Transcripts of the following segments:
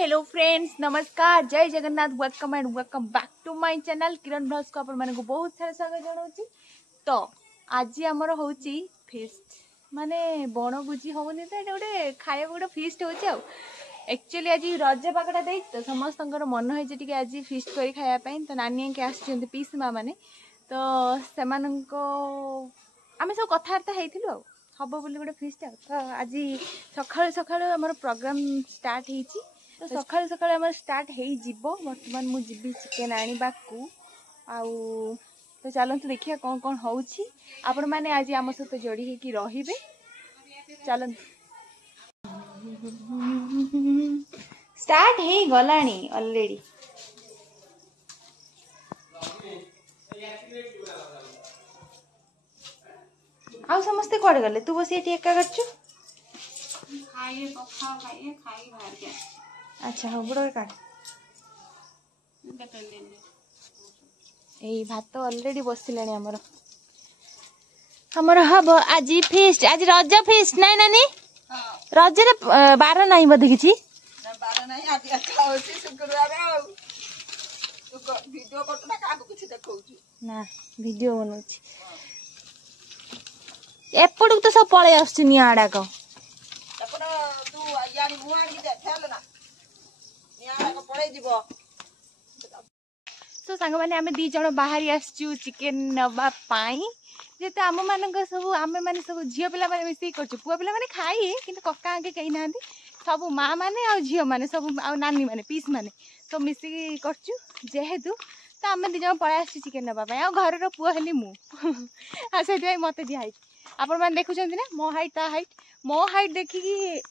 Hello friends, नमस्कार, जय Jagannath, welcome and welcome back to my channel Kiran blogs को अपन को बहुत सारा स्वागत जनाऊँ। तो आज आमर हूँ फीस्ट माने बनभोजी होनी तो ये गोटे खाया गोटे फीस्ट हो। एक्चुअली आज रज पागटा दे तो समस्त मन हो आज फीस्ट कर खायापी। तो नानी के आस पीस माँ मैंने तो से आम सब कथबार्ता हो हम बोली गोटे फीस्ट तो आज सकाळु सकाळु आमर प्रोग्राम स्टार्ट होती। तो सकाळु सकाळु आमर स्टार्ट हो बर्तमान मु जीवी चिकेन आने को आउ तो चलते देखिए कौन कौन हो आपण मैंने आज आम सहित जोड़ी होकि रहिबे। चलते स्टार्ट हो गलानी ऑलरेडी। आउ समस्ते कड़े गले तू बस ये एका करछु। अच्छा हाँ बुढ़ काट यही भात ऑलरेडी बसिले आमर हम आज फीस्ट आज रज फीस्ट नाई नानी रज बार ना बोधे किसी ना वीडियो बनऊ एपट तो सब पलि आसड़ाक तो सांग मैंने आम दी जन बाहरी आसचु चिकेन नवापाई जेते आम मान सब आम मैंने सब झील पिला मिसिक कर पुआ पिला मैंने खाई कि कका आगे कहीं ना सब माँ मैंने आ झील मैंने सब आ नानी मैंने पीस मैंने सब मिसिक करचु जेहेतु तो आम दी जन पलि आसचु चिकेन नवापाई आ घर पुआ हेली मु आ से मत दिखाई आपण मैंने देखुं ना मो हाइट ता हाइट मो हाइट देखिकी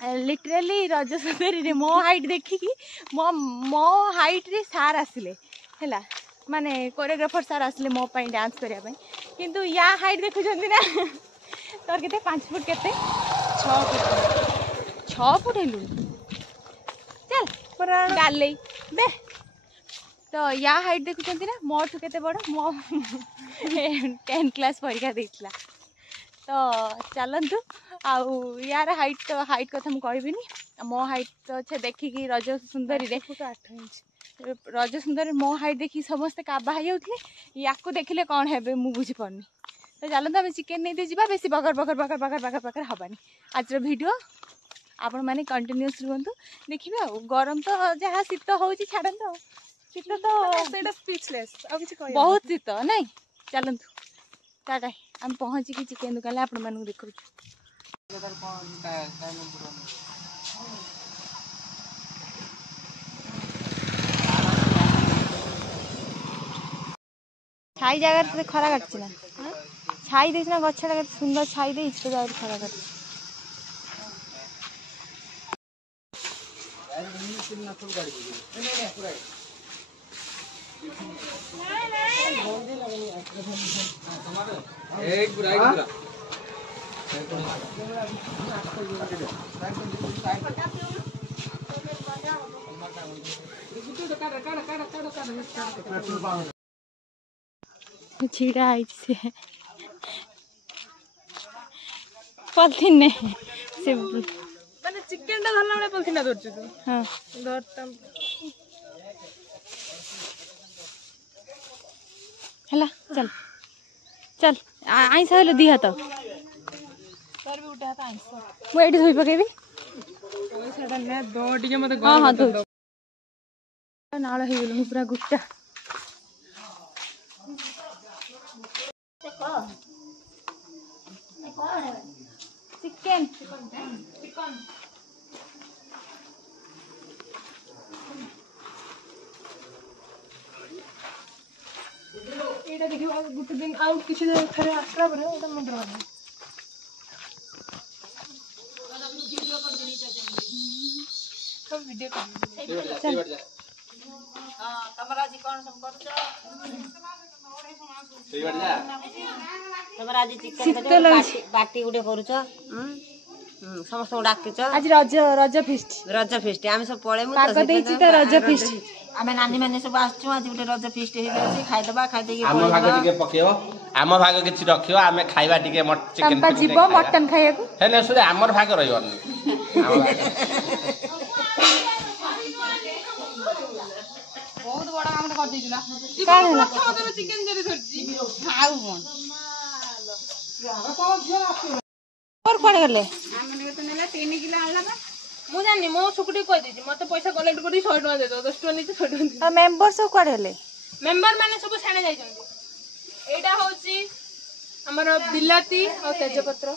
लिटराली रज सुंदरी मो हाइट देखिकी मो हाइट रे सार आसिले हैला माने कोरियोग्राफर सार आसिले मो पाई डांस करिया पाई किंतु या हाइट देखुं ना तोर केते 5 फुट केते 6 फुट हेलु चल पुराण गाले बे तो या हाइट देखुं ना मो ठु केते बड़ मो 10 क्लास परीक्षा देइतला। तो चलतु आउ यार हाइट कथा मुझे कहबी मो हाइट तो अच्छे देखिकी रज सुंदरी 8 इंच रज सुंदर मो हाइट देखी समस्ते काबा होते या देखिले कौन है मुझे बुझीपारनी। तो चलते आम चिकेन नहीं जा बेस बकर बकर बकर बकर बकर बकर हबानी आज वीडियो आपण मैंने कंटिन्यूस रुहतु देखिए। गरम तो जहाँ शीत हो छाड़त शीत तो स्पीचलेस बहुत शीत नाई। चलतु टाटा हम पहुँचिकी चिकेन दुकान आपण मानू देखु छाई जगह खरा काटना छाई देना गछटा सुंदर छाई दे जगह खरा काट छिड़ा से पॉलिथीन ने से माने चिकन टा धरला बडे पॉलिथीन धरछु तू। हां धरतम हला चल चल आइस हेलो दी हाथ तोर भी उठा हाथ आइस मु एठी धोई पकेबी ओइ सेडा ने दो टिके मते गो। हां हां दो नाळ हे गेलु पूरा गुट्टा चिकेन चिकन एटा देखियो गुटे दिन आउ किछि थरे आसरा बरे एटा मुंडर बने सब वीडियो कर हां तमरा जी कोन सब करछ तमरा जी चिकन बाटी गुटे करूछ समस्त डाकिछ आज रज फीस्ट आम सब पळे मु पाक देछि त रज फीस्ट आमे नानी माने सब आछू आज गुटे रज फीस्ट हे अछि खाइदबा खाइदे की आम भाग टिके पकेओ आम भाग किछि रखियो आमे खाइबा टिके चिकन तंपा जीवो मटन खाइयाकू हेले सुदे हमर भाग रहियो चिकन जरे धरजी खाऊ कोन और कोड़े गले हमने तो नेला 3 किलो आला बा मु जानि मो सुकुटी कह देछि मते पैसा कलेक्ट करी 100 टका दे दो 10 टका नीचे 100 टका आ मेंबर सब कोड़े गले मेंबर माने सब साणे जाई जंदी एटा होछि हमर बिलाती और तेजपत्र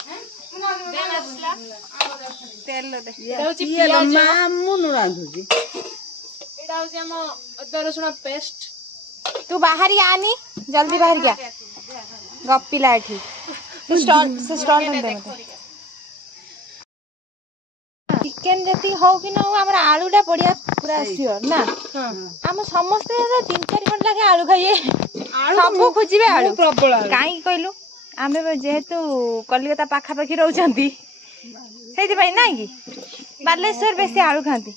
तेल दे एटा होछि पियाज मामु न रांधुजी एटा होछि हम अदरक रसुण पेस्ट तू बाहर आनी जल्दी बाहर गया गप्पीला एठी तू स्टॉल दे मते चिकन जति हो कि न हो हमर आलूटा पड़िया पूरा सियोर ना हम समस्त 3-4 घंटा लागे आलू खाइए सब खोजिबे आलू प्रबल काई कहलु आमे जेहेतु कलिकता पाखा पाखी रहउचंती सेति भाई ना कि बालेश्वर बेसी आलू खांती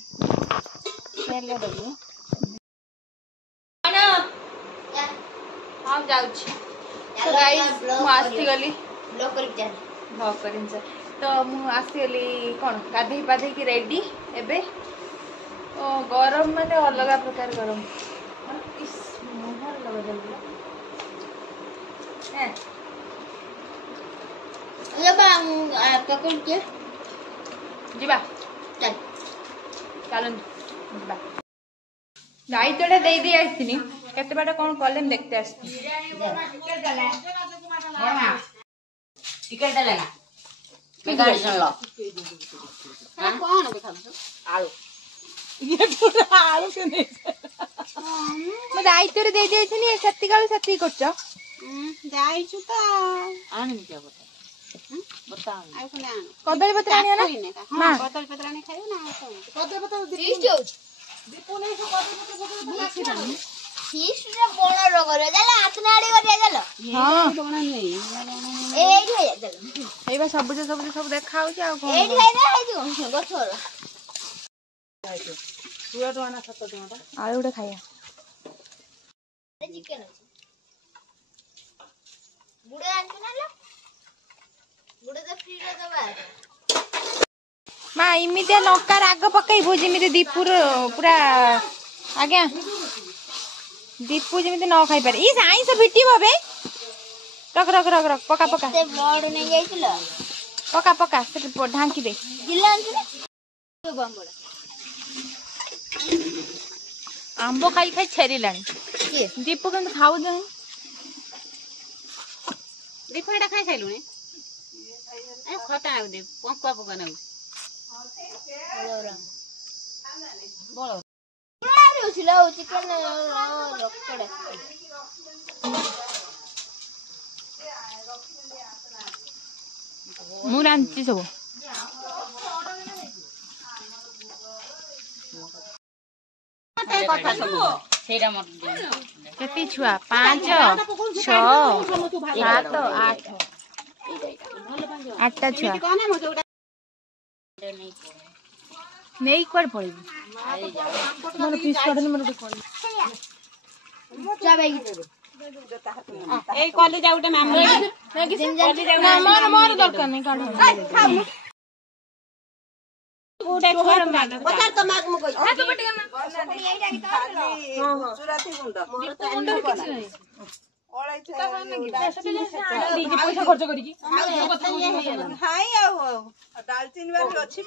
तेल दबु ना हम जाउछी तो गाइस मु आस्ती गली लोकल चार भोकरिन से तो मु आस्ती गली कोन गाधे पाधे की रेडी एबे ओ गरम माने अलग प्रकार गरम इस मोहर लगा जल्दी हैं ये बा पकड़ के जीवा चल चलन जीवा दायित्वटा दे दे आस्तिनी केते बाटा कोन कॉलम देखते आस्ती टिकट देले ना मैं गाड़ी सुन लो हां कोन देखा आलू ये पूरा आलू के नहीं मैं दायित्व दे दे छनी सत्ती कालू सत्ती करछो जाइछु त आनी क्या बता बता आइ कोने आन कदली पत्र आनी ना हां कदली पत्र आनी खाइयो ना कदली पत्र दीपू नहीं सो कदली पत्र फीस रे बोण रोग रे जाला आतनाडी करिया जाला हां बोण नहीं एई खाइया जाला एबा सबुज सब देखा हो जा को एई खाइ ना खाइ जो गछोर तुआ तो आना 7 टका आलू उडे खाइया चिकन बुड़े आंछु ना लो बुड़े तो फ्री रे दबा मा इमिते नका राग पकाई भोजी मिते दीपुर पूरा आज्ञा दीपू जेमिते न खाइ पारे ई साई से भिटी बबे रख रख रख रख पका पका से बड़ नै जाइतिलो पका पका से ढांकी दे जिल्ला आंछु ना बमबड़ा आंबो खाई खाई छेरी लानी के दीपू केन खाउ जन दीपू एटा खाइ साइलुनी ए खटा आउ दे पक्का पका ना बोलो बोलो छिला चिकन लोकड़ा मु रांची सब केती छुआ 5 6 7 8 8टा छुआ नहीं कर पड़ी मन पीस कर दे मन कोली जा बैग ए कोली जा उठे मैम मोर मोर दरकार नहीं काढ उठे छोड़ मार बता तो माग म कोई हाथ पटी ना एटा की हां हां सुराती गुंडा मोर तो गुंडा किछ नहीं ओळाई छ पैसा खर्च करी की हाई आ दालचीनी बाटी अछि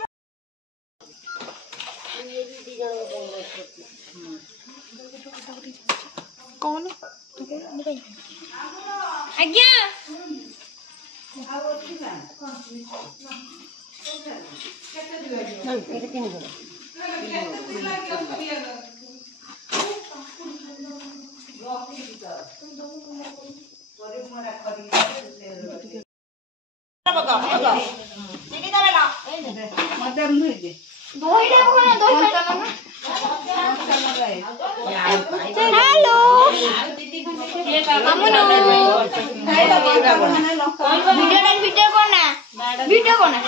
कौन आज्ञा हेलो वीडियो कोना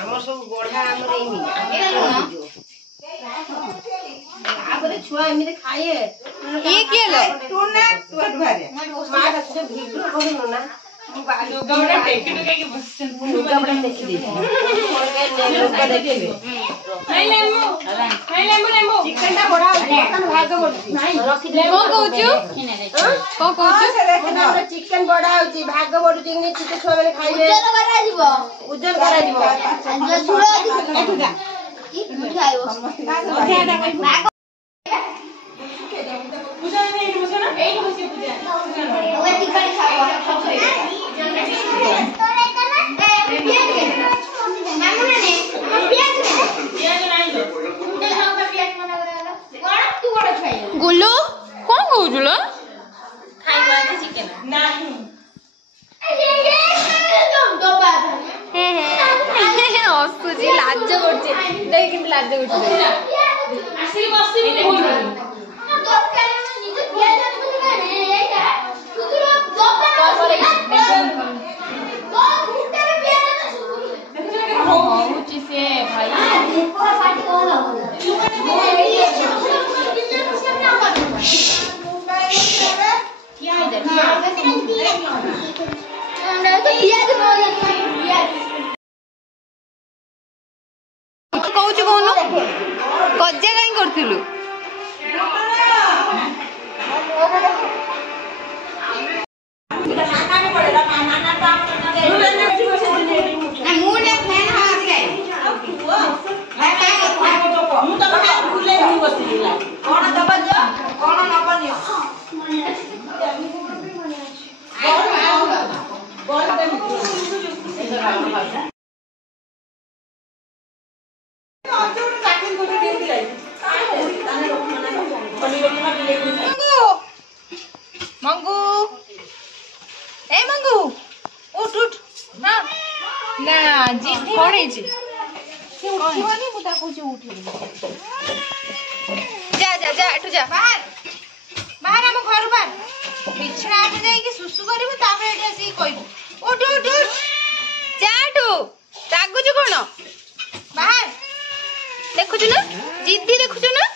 हमर सब गोढ़ा हमर एमी आगरे छुआ एमी खाए ये के लो तू ना तू भारे मार से वीडियो कोन ना गौड़ा टेकी टके के बसचन गौड़ा देखि दे और के लोग देखिबे नहीं नहीं चिकन टा बड़ा भाग नहीं चिकन बड़ा होची भाग बडू चिकन छोटे छुआ माने खाइबे उज्जर करा जीवो पूजा नहीं बसे ना एई बसे पूजा ओए चिकन खाओ गुल्लू कौन कहूला हसुची लाज करछे देख किंतु लाज करछे कौन कज्जा कहीं करथिलु मंगू ए मंगू उठ उठ ना ना जिद्दी कोन है छी से उठिबनी मु ता कहू उठिबनी जा जा जा एठु जा बाहर बाहर हम घर बाहर बिछड़ा आठ जाई कि सुसु करबो तापर एठी आसी कहबो उठ उठ उठ जा एठु रागु छु कोन बाहर देखु छु ना जिद्दी देखु छु ना